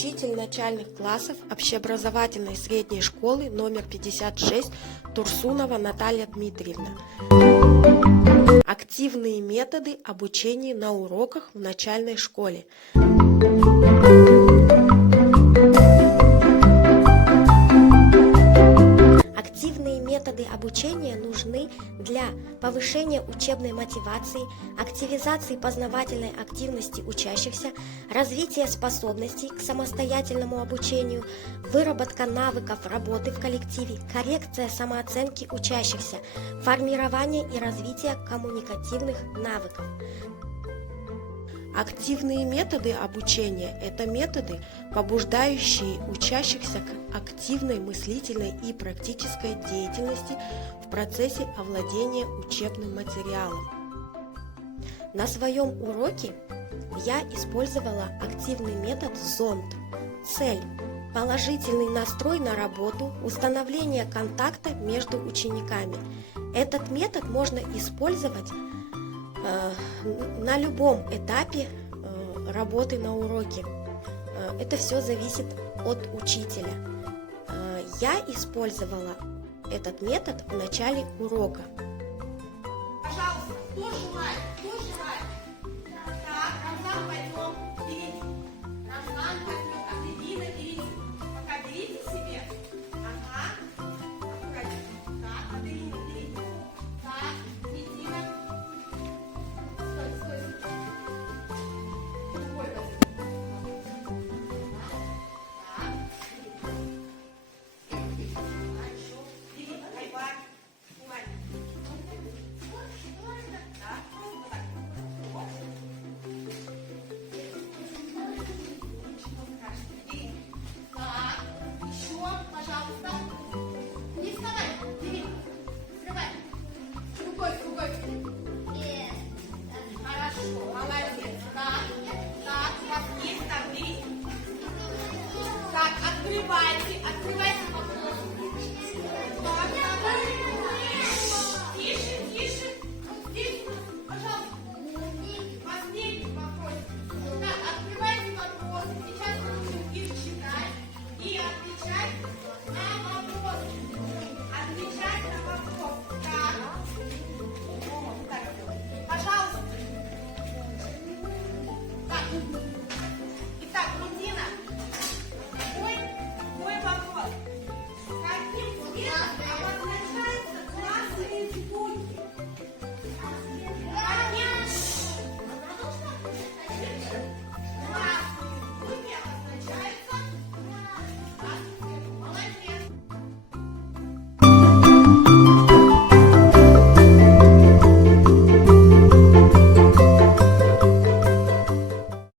учитель начальных классов общеобразовательной средней школы номер 56 Турсунова Наталья Дмитриевна. Активные методы обучения на уроках в начальной школе. Активные методы обучения нужны для повышения учебной мотивации, активизации познавательной активности учащихся, развития способностей к самостоятельному обучению, выработка навыков работы в коллективе, коррекция самооценки учащихся, формирование и развитие коммуникативных навыков. Активные методы обучения – это методы, побуждающие учащихся к активной мыслительной и практической деятельности в процессе овладения учебным материалом. На своем уроке я использовала активный метод зонд. Цель – положительный настрой на работу, установление контакта между учениками. Этот метод можно использовать на любом этапе работы на уроке. Это все зависит от учителя. Я использовала этот метод в начале урока. Пожалуйста, кто желает